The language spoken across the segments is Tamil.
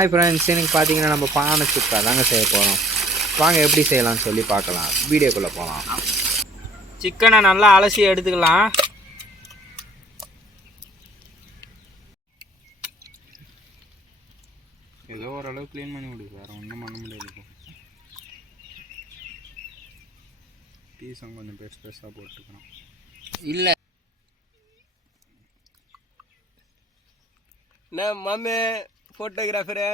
ஹாய் ஃப்ரெண்ட்ஸ், எனக்கு பார்த்தீங்கன்னா நம்ம பானை சுக்கா தாங்க செய்ய போகிறோம். வாங்க எப்படி செய்யலாம்னு சொல்லி பார்க்கலாம். வீடியோக்குள்ளே போகலாம். சிக்கனை நல்லா அலசி எடுத்துக்கலாம். ஏதோ ஓரளவு க்ளீன் பண்ணி விடுது, வேறு ஒன்றும் பண்ண முடியாது. பீஸும் கொஞ்சம் பெருசாக போட்டுக்கணும். இல்லை நான் மாமே ஃபோட்டோகிராஃபரு.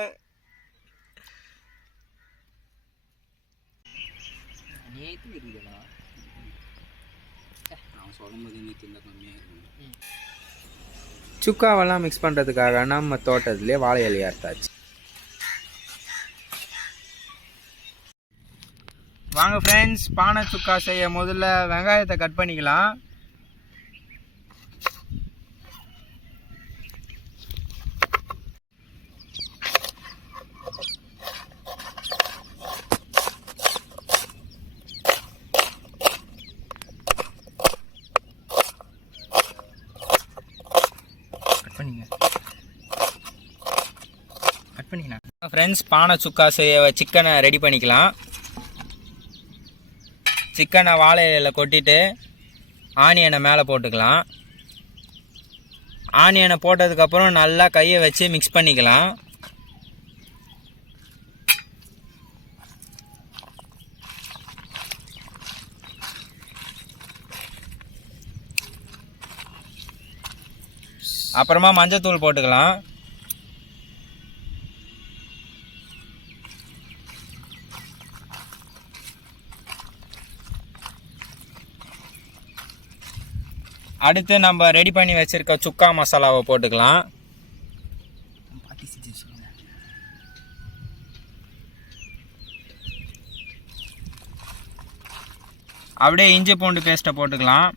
நான் சொல்லும் போது நீ தின்ன கம்மியாக இருக்கும். சுக்காவெல்லாம் மிக்ஸ் பண்ணுறதுக்காக நம்ம தோட்டத்துலேயே வாழை இலையை அறுத்தாச்சு. வாங்க ஃப்ரெண்ட்ஸ், பானை சுக்கா செய்ய முதல்ல வெங்காயத்தை கட் பண்ணிக்கலாம். ஃப்ரெண்ட்ஸ், பானை சுக்கா செய்ய சிக்கனை ரெடி பண்ணிக்கலாம். சிக்கனை வாழை இலையில் கொட்டிட்டு ஆனியனை மேலே போட்டுக்கலாம். ஆனியனை போட்டதுக்கப்புறம் நல்லா கையை வச்சு மிக்ஸ் பண்ணிக்கலாம். அப்புறமா மஞ்சத்தூள் போட்டுக்கலாம். அடுத்து நம்ம ரெடி பண்ணி வச்சுருக்க சுக்கா மசாலாவை போட்டுக்கலாம். அப்படியே இஞ்சி பூண்டு பேஸ்ட்டை போட்டுக்கலாம்.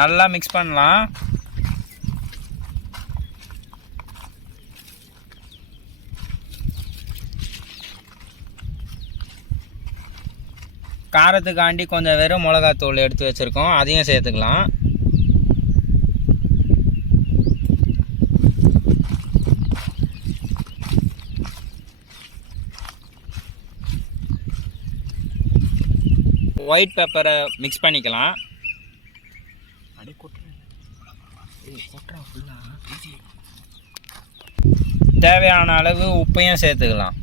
நல்லா மிக்ஸ் பண்ணலாம். காரத்துக்காண்டி கொஞ்சம் வெறும் மிளகாத்தூள் எடுத்து வச்சுருக்கோம், அதையும் சேர்த்துக்கலாம். ஒயிட் பெப்பரை மிக்ஸ் பண்ணிக்கலாம். தேவையான அளவு உப்பையும் சேர்த்துக்கலாம்.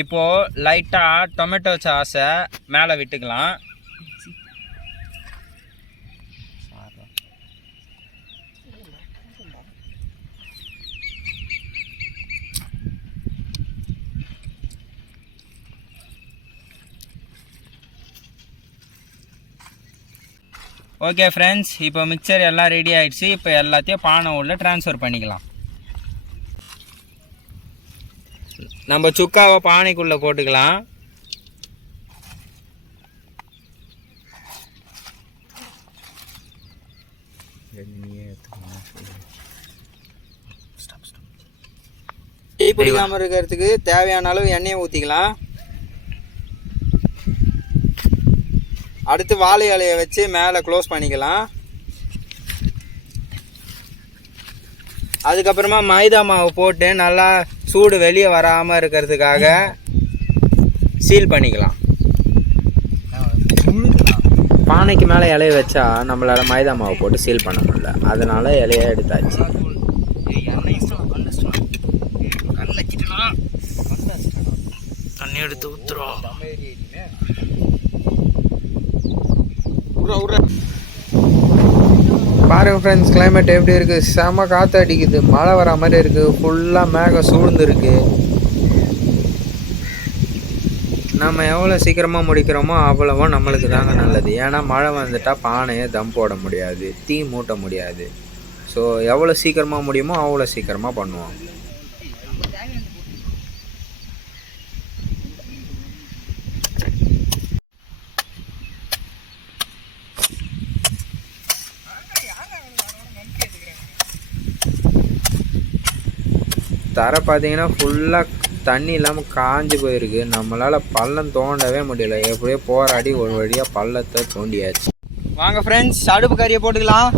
இப்போது லைட்டாக டொமேட்டோ சாஸை மேலே விட்டுக்கலாம். ஓகே ஃப்ரெண்ட்ஸ், இப்போ மிக்சர் எல்லாம் ரெடி ஆகிடுச்சு. இப்போ எல்லாத்தையும் பானை உள்ள ட்ரான்ஸ்ஃபர் பண்ணிக்கலாம். நம்ம சுக்காவை பானைக்குள்ளே போட்டுக்கலாம். டீ பிடிக்காமல் இருக்கிறதுக்கு தேவையான அளவு எண்ணெயை ஊற்றிக்கலாம். அடுத்து வாழை இலையை வச்சு மேலே க்ளோஸ் பண்ணிக்கலாம். அதுக்கப்புறமா மைதா மாவு போட்டு நல்லா சூடு வெளியே வராமல் இருக்கிறதுக்காக சீல் பண்ணிக்கலாம். பானைக்கு மேலே இலையை வச்சா நம்மளால் மைதா மாவு போட்டு சீல் பண்ண முடியல, அதனால இலையை எடுத்தாச்சு. தண்ணி எடுத்து ஊற்றுறோம். பாருங்கள் ஃப்ரெண்ட்ஸ், கிளைமேட் எப்படி இருக்குது. செம காற்று அடிக்குது, மழை வர மாதிரி இருக்குது. ஃபுல்லாக மேகம் சூழ்ந்துருக்கு. நம்ம எவ்வளோ சீக்கிரமாக முடிக்கிறோமோ அவ்வளவோ நம்மளுக்கு தாங்க நல்லது. ஏன்னா மழை வந்துட்டால் பானையை தம் போட முடியாது, தீ மூட்ட முடியாது. ஸோ எவ்வளோ சீக்கிரமாக முடியுமோ அவ்வளோ சீக்கிரமாக பண்ணுவோம். தரை பார்த்தீங்கன்னா ஃபுல்லாக தண்ணி இல்லாமல் காஞ்சு போயிருக்கு. நம்மளால் பள்ளம் தோண்டவே முடியல. எப்படியோ போராடி ஒரு வழியாக பள்ளத்தை தோண்டியாச்சு. வாங்க ஃப்ரெண்ட்ஸ், அடுப்பு கறியை போட்டுக்கலாம்.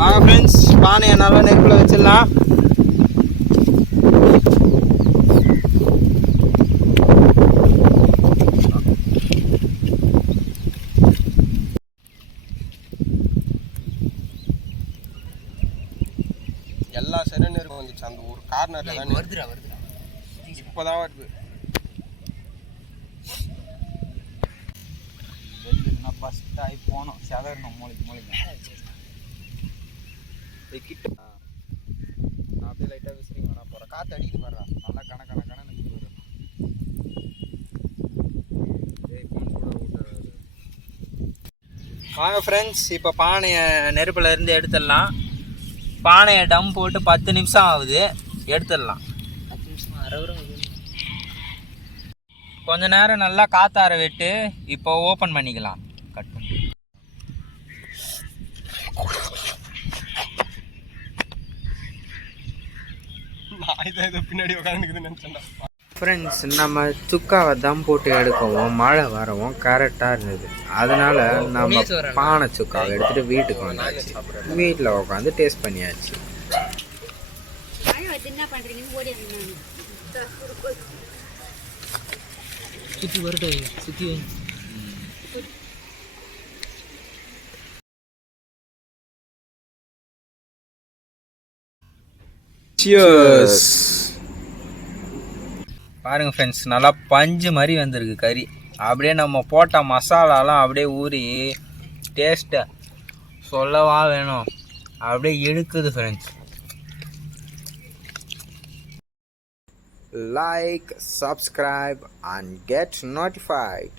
வாங்க ஃப்ரெண்ட்ஸ், பானையை நல்லா நெருப்பில் வச்சிடலாம். எல்லா சரியான நெருப்பு வந்துச்சு. அந்த ஒரு கார்னர்ல தான் வருதுடா. இப்போதான் வருது. ஃபஸ்ட் ஆகி போனோம், செதறணும் மூளைக்கு கிட்ட. நான் அப்படியே லைட்டாக விசிறிங்க வேணா போகிறேன். காற்று அடிக்குது பாருடா, நல்லா கணக்கு வாங்க ஃப்ரெண்ட்ஸ், இப்போ பானையை நெருப்பில் இருந்து எடுத்துடலாம். பானையை டம் போட்டு 10 நிமிஷம் ஆகுது, எடுத்துடலாம். 10 நிமிஷம் அரை கொஞ்ச நேரம் நல்லா காத்தார விட்டு இப்போ ஓப்பன் பண்ணிக்கலாம். கட் பண்ணி பின்னாடி உட்காந்துக்குதுன்னு நினைச்சேன்டா. ஃப்ரெண்ட்ஸ், நம்ம சுக்காவை தம் போட்டு எடுக்கவும் மழை வரவும் கரெக்டாக இருந்தது. அதனால நம்ம பானை சுக்காவை எடுத்துகிட்டு வீட்டுக்கு வந்தாச்சு. வீட்டில் உட்காந்து டேஸ்ட் பண்ணியாச்சு. சுற்றி வரட்டும், சுற்றி பாருங்க ஃப்ரெண்ட்ஸ், நல்லா பஞ்சு மாதிரி வந்திருக்கு கறி. அப்படியே நம்ம போட்ட மசாலாலாம் அப்படியே ஊறி டேஸ்ட்டை சொல்லவா வேணும், அப்படியே இழுக்குது friends. Like, subscribe and get notified.